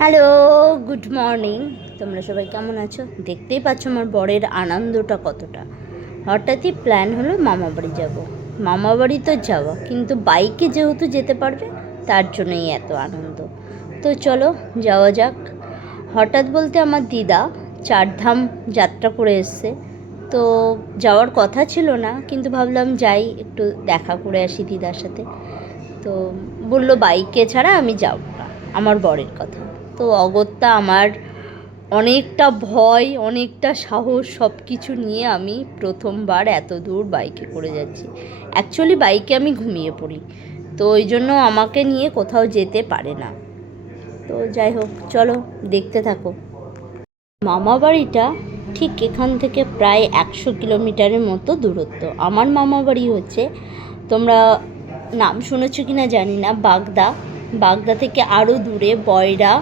Hello, good morning. তোমরা সবাই কেমন আছো? দেখতেই পাচ্ছ আমার বরের আনন্দটা কতটা। হঠাৎই প্ল্যান হলো মামাবাড়ি যাব। মামাবাড়ি তো যাওয়া, কিন্তু বাইকে যেহেতু যেতে পারবে তার জন্যই এত আনন্দ। তো চলো যাওয়া যাক। হঠাৎ বলতে আমার দিদা চারধাম যাত্রা করে এসছে, তো যাওয়ার কথা ছিল না, কিন্তু ভাবলাম যাই, একটু দেখা করে আসি দিদার সাথে। তো বললো বাইকে ছাড়া আমি যাব না, আমার বরের কথা। তো অগত্যা আমার অনেকটা ভয়, অনেকটা সাহস, সব কিছু নিয়ে আমি প্রথমবার এত দূর বাইকে করে যাচ্ছি। অ্যাকচুয়ালি বাইকে আমি ঘুমিয়ে পড়ি, তো ওই জন্য আমাকে নিয়ে কোথাও যেতে পারে না। তো যাই হোক, চলো দেখতে থাকো। মামা বাড়িটা ঠিক এখান থেকে প্রায় 100 কিলোমিটারের মতো দূরত্ব। আমার মামা বাড়ি হচ্ছে, তোমরা নাম শুনেছো কি না জানি না, বাগদা থেকে আরও দূরে বয়রা,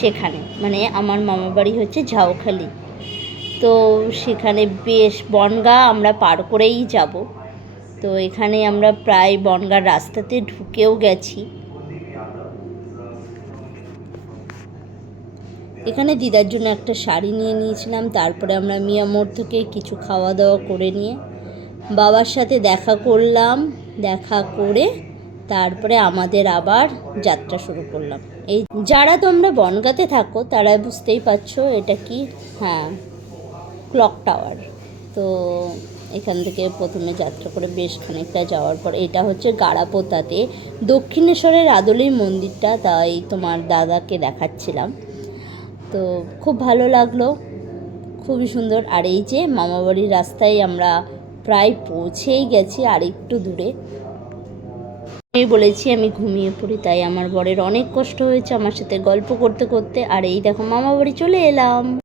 সেখানে মানে আমার মামা বাড়ি হচ্ছে ঝাউখালি। তো সেখানে বেশ বনগাঁ আমরা পার করেই যাব। তো এখানে আমরা প্রায় বনগাঁর রাস্তাতে ঢুকেও গেছি। এখানে দিদার জন্য একটা শাড়ি নিয়ে নিয়েছিলাম। তারপরে আমরা মিয়া মোড় থেকে কিছু খাওয়া দাওয়া করে নিয়ে বাবার সাথে দেখা করলাম। দেখা করে তারপরে আমাদের আবার যাত্রা শুরু করলাম। এই যারা তোমরা বনগাঁতে থাকো তারা বুঝতেই পারছো এটা কি। হ্যাঁ, ক্লক টাওয়ার। তো এখান থেকে প্রথমে যাত্রা করে বেশ খানিকটা যাওয়ার পর এটা হচ্ছে গাড়াপোতাতে দক্ষিণেশ্বরের আদলেই মন্দিরটা, তাই তোমার দাদাকে দেখাচ্ছিলাম। তো খুব ভালো লাগলো, খুবই সুন্দর। আর এই যে মামাবাড়ির রাস্তায় আমরা প্রায় পৌঁছেই গেছি, আর একটু দূরে। আমি বলেছি আমি ঘুমিয়ে পড়ি, তাই আমার বরের অনেক কষ্ট হয়েছে আমার সাথে গল্প করতে করতে। আর এই দেখো মামাবাড়ি চলে এলাম।